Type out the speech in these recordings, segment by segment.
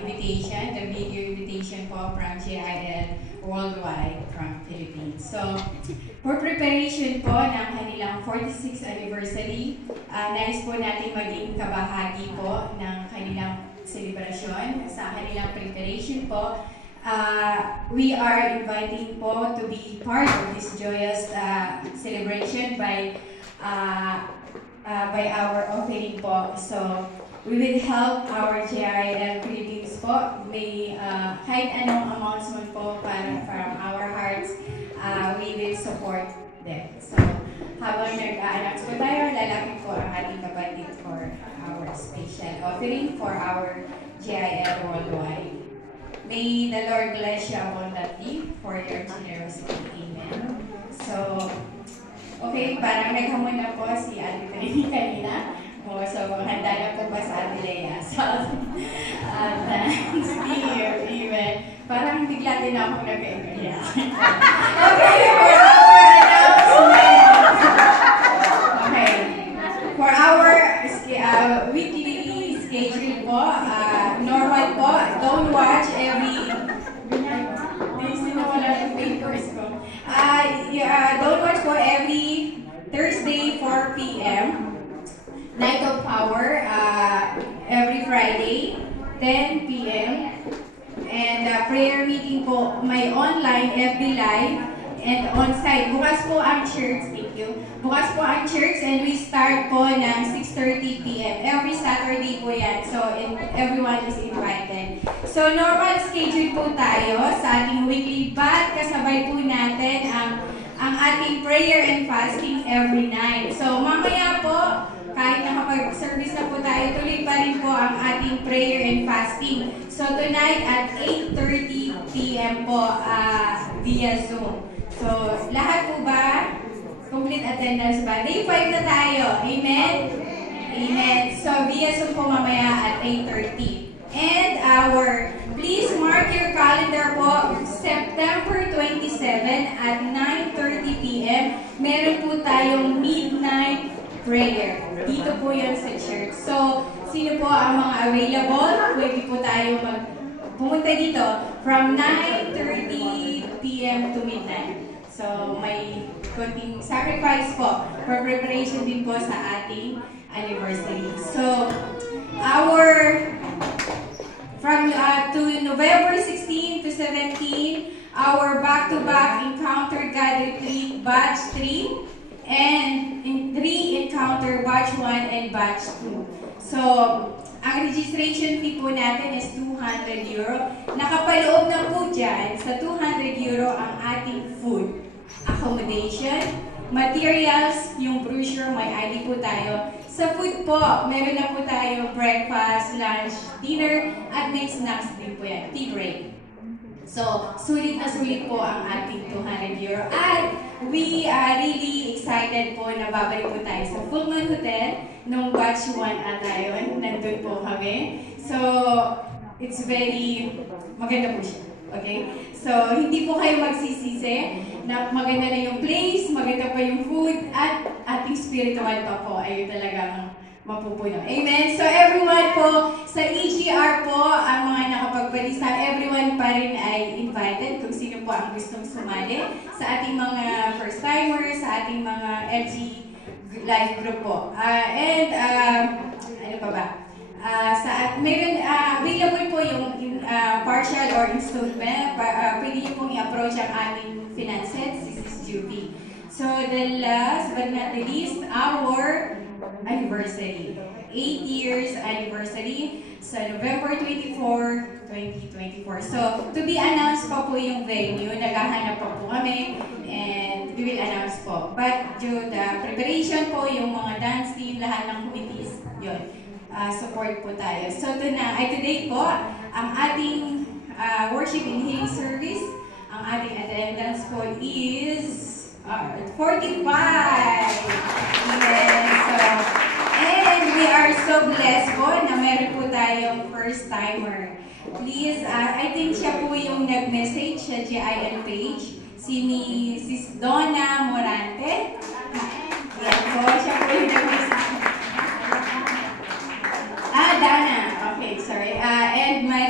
invitation, the video invitation po from GIL Worldwide from Philippines. So, for preparation po ng kanilang 46th anniversary, nais po natin maging kabahagi po ng kanilang celebration. Sa kanilang preparation po, we are inviting po to be part of this joyous celebration by our offering po. So, we will help our GIL Philippines po. May kahit anong amounts man po from our hearts, we will support them. So, habang nag-a-announce po tayo, lalapit po ang ating kapatid for our special offering for our GIL Worldwide. May the Lord bless you abundantly for your generosity. Amen. So, okay, parang naghamon na po si Ate Trini kanina. So, handa na po ba sa Ate Lea? So, Steve, even. Parang bigla din ako nag-iiyak. Okay, for our announcement. Okay. For our weekly schedule po, normal po, don't watch every... don't watch po every Thursday 4 p.m. Night of Power every Friday 10 p.m. And prayer meeting po may online FB Live and on-site. Bukas po ang church, thank you. Bukas po ang church and we start po ng 6:30 p.m. Every Saturday po yan. So everyone is invited. So normal schedule po tayo sa ating weekly, but kasabay po natin ang ating prayer and fasting every night. So mamaya po, kahit nakapag-service na po tayo, tuloy pa rin po ang ating prayer and fasting. So tonight at 8:30 p.m. po via Zoom. So lahat po ba? Complete attendance ba? Day 5 na tayo. Amen? Amen. So via Zoom po mamaya at 8:30. And please mark your calendar po, September 27 at 9:30 p.m. Meron po tayong midnight prayer. Dito po yan sa church. So, sino po ang mga available? Pwede po tayo pumunta dito from 9:30 p.m. to midnight. So, may konting sacrifice po for preparation din po sa ating anniversary. So, from to November 16 to 17, our back-to-back Encounter God Retreat Batch 3 and in 3 Encounter Batch 1 and Batch 2. So, ang registration fee po natin is 200 euro. Nakapaloob na po dyan sa 200 euro ang ating food, accommodation, materials, yung brochure, may ID po tayo. Sa food po, meron na po tayo breakfast, lunch, dinner, at may snacks din po yan, tea break. So, sulit na sulit po ang ating 200 euro. At we are really excited po na babalik po tayo sa Pullman Hotel nung batch 1 ata yun. Nandun po kami. So, it's very maganda po siya. Okay? So, hindi po kayo magsisisi na maganda na yung place, maganda pa yung food, at ating spiritual pa po ay talagang mapupuno. Amen? So, everyone po, sa EGR po, ang mga nakapagbalisa, everyone pa rin ay invited kung sino po ang gustong sumali sa ating mga first-timers, sa ating mga LG live group po. Ano pa ba? Meron, available po yung partial or installment. Pwede nyo pong i-approach ang aming finances. This is Juby. So, the last but not the least, our anniversary. 8 years anniversary sa November 24, 2024. So, to be announced pa po yung venue. Naghahanap pa po kami and we will announce po. But the preparation po, yung mga dance team, lahat ng committees, yun. Support po tayo. So, today po, ang ating worship and healing service, ang ating attendance po is 45! Yes! So, and we are so blessed po na meron po tayong first-timer. Please, I think siya po yung nag-message sa GIL page, si Sis Donna Morante. Yan po, siya po yung nag-message. Dana. Okay, sorry. And my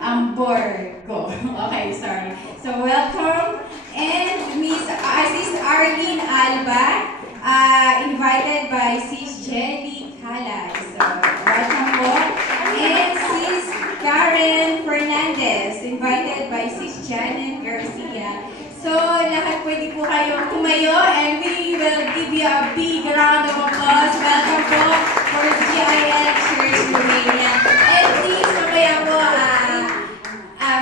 Amborgo. Okay, sorry. So welcome. And Sis Arlene Alba, invited by Sis Jelly Calay. So welcome po. And Sis Karen Fernandez, invited by Sis Janet Garcia. So lahat pwede po kayong tumayo and we will give you a big round of applause. Welcome po for GIL Church Romania. And please, mamaya po,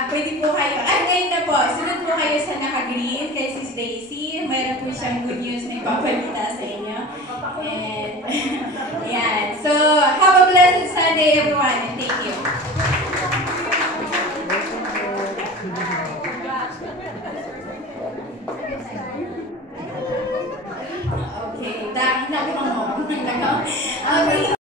pwede po kayo, ngayon na po, sunod po kayo sa naka-green kay Sis Daisy. Mayroon po siyang good news na ipapalita sa inyo. And